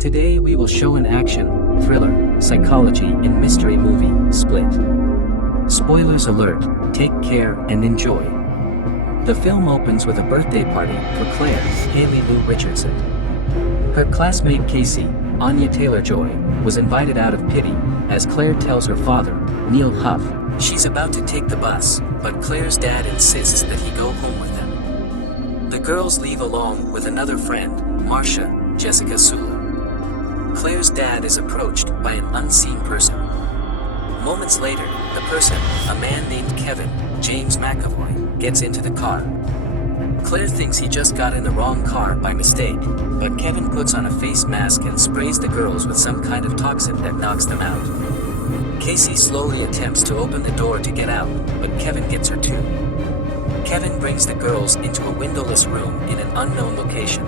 Today we will show an action, thriller, psychology and mystery movie, Split. Spoilers alert, take care and enjoy. The film opens with a birthday party for Claire, Haley Lou Richardson. Her classmate Casey, Anya Taylor-Joy, was invited out of pity, as Claire tells her father, Neil Huff, she's about to take the bus, but Claire's dad insists that he go home with them. The girls leave along with another friend, Marcia, Jessica Sula. Claire's dad is approached by an unseen person. Moments later, the person, a man named Kevin, James McAvoy, gets into the car. Claire thinks he just got in the wrong car by mistake, but Kevin puts on a face mask and sprays the girls with some kind of toxin that knocks them out. Casey slowly attempts to open the door to get out, but Kevin gets her too. Kevin brings the girls into a windowless room in an unknown location.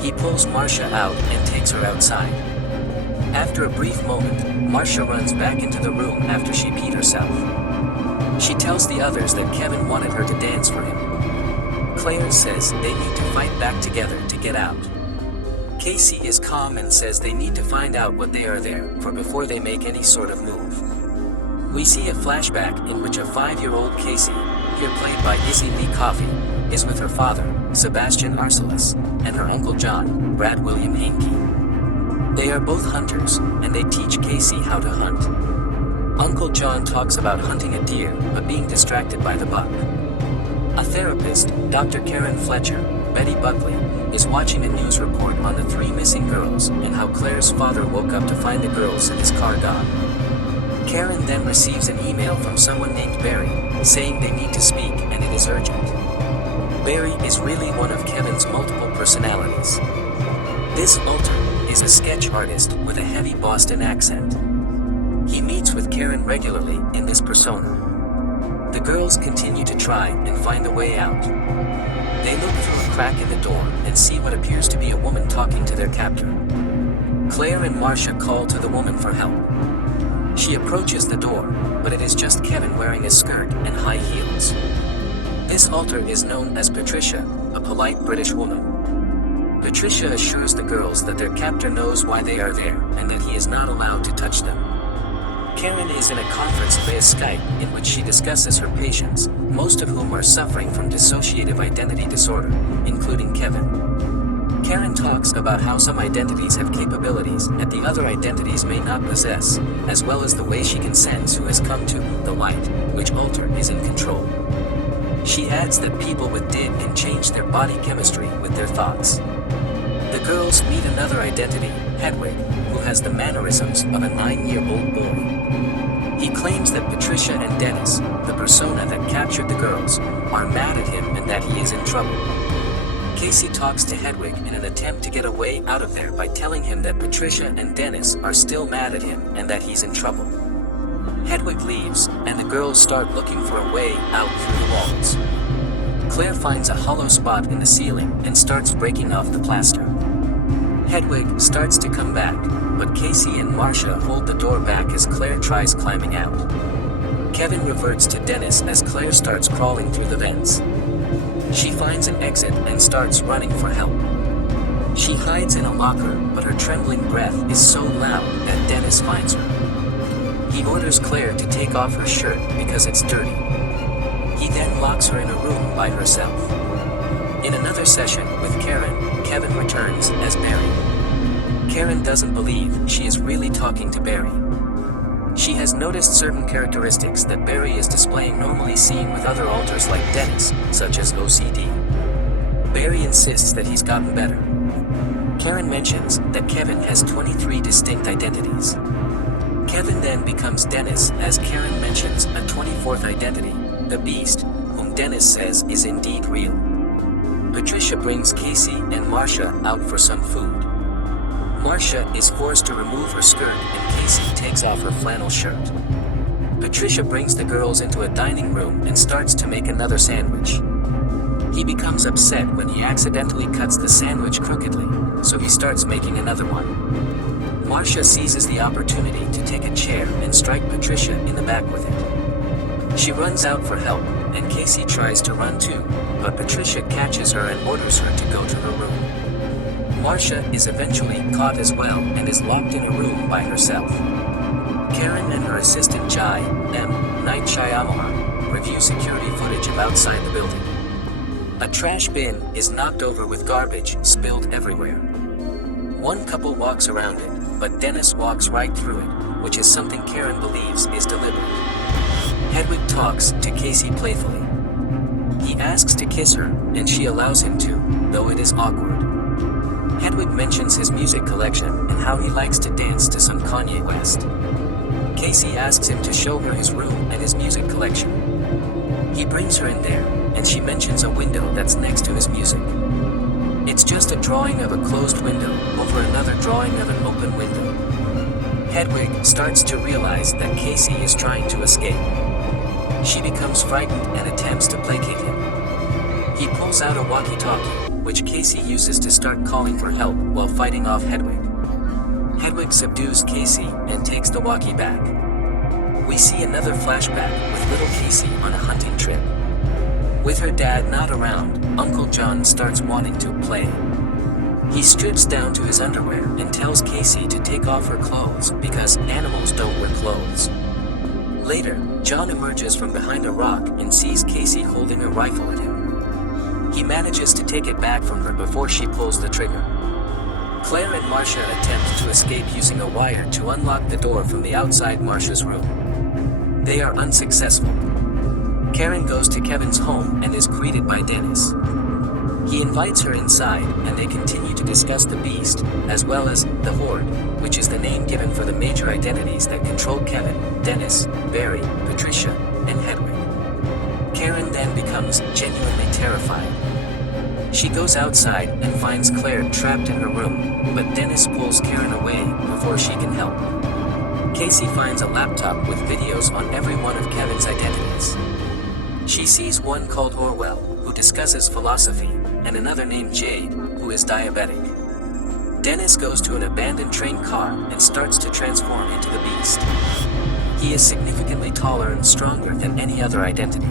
He pulls Marcia out and takes her outside. After a brief moment, Marcia runs back into the room after she peed herself. She tells the others that Kevin wanted her to dance for him. Claire says they need to fight back together to get out. Casey is calm and says they need to find out what they are there for before they make any sort of move. We see a flashback in which a 5-year-old Casey, here played by Izzy Lee Coffey, is with her father, Sebastian Arcelis, and her uncle John, Brad William Hankey. They are both hunters, and they teach Casey how to hunt. Uncle John talks about hunting a deer, but being distracted by the buck. A therapist, Dr. Karen Fletcher, Betty Buckley, is watching a news report on the 3 missing girls and how Claire's father woke up to find the girls in his car gone. Karen then receives an email from someone named Barry, saying they need to speak and it is urgent. Barry is really one of Kevin's multiple personalities. This alter is a sketch artist with a heavy Boston accent. He meets with Karen regularly in this persona. The girls continue to try and find a way out. They look through a crack in the door and see what appears to be a woman talking to their captor. Claire and Marcia call to the woman for help. She approaches the door, but it is just Kevin wearing a skirt and high heels. This alter is known as Patricia, a polite British woman. Patricia assures the girls that their captor knows why they are there and that he is not allowed to touch them. Karen is in a conference via Skype in which she discusses her patients, most of whom are suffering from dissociative identity disorder, including Kevin. Karen talks about how some identities have capabilities that the other identities may not possess, as well as the way she can sense who has come to the light, which alter is in control. She adds that people with DID can change their body chemistry with their thoughts. The girls meet another identity, Hedwig, who has the mannerisms of a 9-year-old boy. He claims that Patricia and Dennis, the persona that captured the girls, are mad at him and that he is in trouble. Casey talks to Hedwig in an attempt to get a way out of there by telling him that Patricia and Dennis are still mad at him and that he's in trouble. Hedwig leaves, and the girls start looking for a way out through the walls. Claire finds a hollow spot in the ceiling and starts breaking off the plaster. Hedwig starts to come back, but Casey and Marcia hold the door back as Claire tries climbing out. Kevin reverts to Dennis as Claire starts crawling through the vents. She finds an exit and starts running for help. She hides in a locker, but her trembling breath is so loud that Dennis finds her. He orders Claire to take off her shirt because it's dirty. He then locks her in a room by herself. In another session with Karen, Kevin returns as Barry. Karen doesn't believe she is really talking to Barry. She has noticed certain characteristics that Barry is displaying normally seen with other alters like Dennis, such as OCD. Barry insists that he's gotten better. Karen mentions that Kevin has 23 distinct identities. Kevin then becomes Dennis as Karen mentions a 24th identity, the Beast, whom Dennis says is indeed real. Patricia brings Casey and Marcia out for some food. Marcia is forced to remove her skirt and Casey takes off her flannel shirt. Patricia brings the girls into a dining room and starts to make another sandwich. He becomes upset when he accidentally cuts the sandwich crookedly, so he starts making another one. Marcia seizes the opportunity to take a chair and strike Patricia in the back with it. She runs out for help, and Casey tries to run too, but Patricia catches her and orders her to go to her room. Marcia is eventually caught as well and is locked in a room by herself. Karen and her assistant Jai, M. Night Shyamalan, review security footage of outside the building. A trash bin is knocked over with garbage spilled everywhere. One couple walks around it, but Dennis walks right through it, which is something Karen believes is deliberate. Hedwig talks to Casey playfully. He asks to kiss her, and she allows him to, though it is awkward. Hedwig mentions his music collection and how he likes to dance to some Kanye West. Casey asks him to show her his room and his music collection. He brings her in there, and she mentions a window that's next to his music. It's just a drawing of a closed window over another drawing of an open window. Hedwig starts to realize that Casey is trying to escape. She becomes frightened and attempts to placate him. He pulls out a walkie-talkie, which Casey uses to start calling for help while fighting off Hedwig. Hedwig subdues Casey and takes the walkie back. We see another flashback with little Casey on a hunting trip. With her dad not around, Uncle John starts wanting to play. He strips down to his underwear and tells Casey to take off her clothes because animals don't wear clothes. Later, John emerges from behind a rock and sees Casey holding a rifle at him. He manages to take it back from her before she pulls the trigger. Claire and Marcia attempt to escape using a wire to unlock the door from the outside Marcia's room. They are unsuccessful. Karen goes to Kevin's home and is greeted by Dennis. He invites her inside and they continue to discuss the Beast, as well as the Horde, which is the name given for the major identities that control Kevin, Dennis, Barry, Patricia, and Hedwig. Karen then becomes genuinely terrified. She goes outside and finds Claire trapped in her room, but Dennis pulls Karen away before she can help. Casey finds a laptop with videos on every one of Kevin's identities. She sees one called Orwell, who discusses philosophy, and another named Jade, who is diabetic. Dennis goes to an abandoned train car and starts to transform into the Beast. He is significantly taller and stronger than any other identity.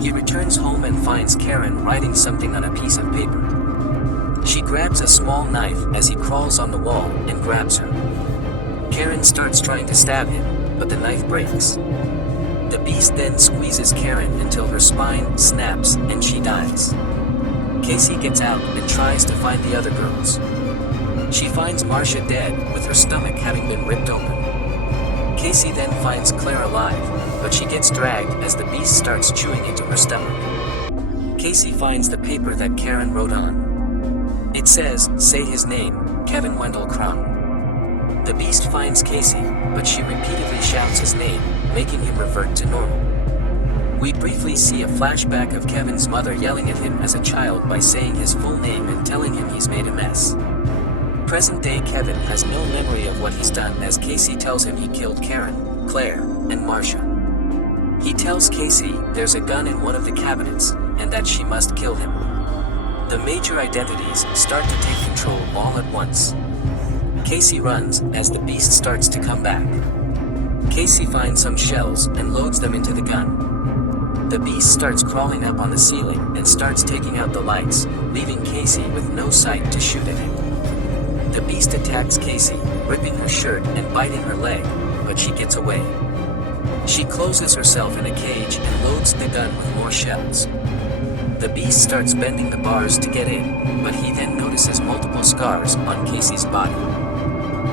He returns home and finds Karen writing something on a piece of paper. She grabs a small knife as he crawls on the wall and grabs her. Karen starts trying to stab him, but the knife breaks. The Beast then squeezes Karen until her spine snaps and she dies. Casey gets out and tries to find the other girls. She finds Marcia dead with her stomach having been ripped open. Casey then finds Claire alive, but she gets dragged as the Beast starts chewing into her stomach. Casey finds the paper that Karen wrote on. It says, "Say his name, Kevin Wendell Crumb." The Beast finds Casey, but she repeatedly shouts his name, making him revert to normal. We briefly see a flashback of Kevin's mother yelling at him as a child by saying his full name and telling him he's made a mess. Present-day Kevin has no memory of what he's done as Casey tells him he killed Karen, Claire, and Marcia. He tells Casey there's a gun in one of the cabinets, and that she must kill him. The major identities start to take control all at once. Casey runs as the Beast starts to come back. Casey finds some shells and loads them into the gun. The Beast starts crawling up on the ceiling and starts taking out the lights, leaving Casey with no sight to shoot at him. The Beast attacks Casey, ripping her shirt and biting her leg, but she gets away. She closes herself in a cage and loads the gun with more shells. The Beast starts bending the bars to get in, but he then notices multiple scars on Casey's body.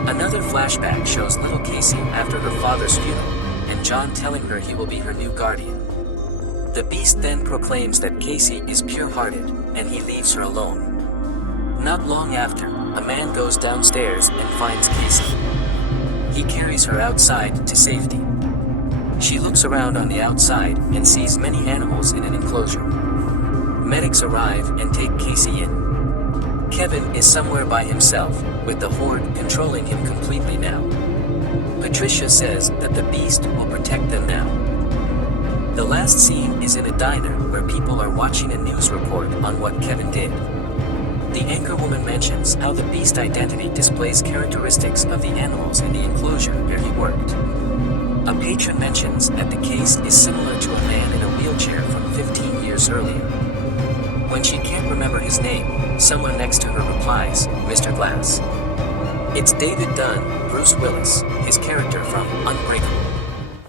Another flashback shows little Casey after her father's funeral, and John telling her he will be her new guardian. The Beast then proclaims that Casey is pure-hearted, and he leaves her alone. Not long after, a man goes downstairs and finds Casey. He carries her outside to safety. She looks around on the outside and sees many animals in an enclosure. Medics arrive and take Casey in. Kevin is somewhere by himself, with the Horde controlling him completely now. Patricia says that the Beast will protect them now. The last scene is in a diner where people are watching a news report on what Kevin did. The anchorwoman mentions how the Beast identity displays characteristics of the animals in the enclosure where he worked. A patron mentions that the case is similar to a man in a wheelchair from 15 years earlier. When she can't remember his name, someone next to her replies, Mr. Glass. It's David Dunn, Bruce Willis, his character from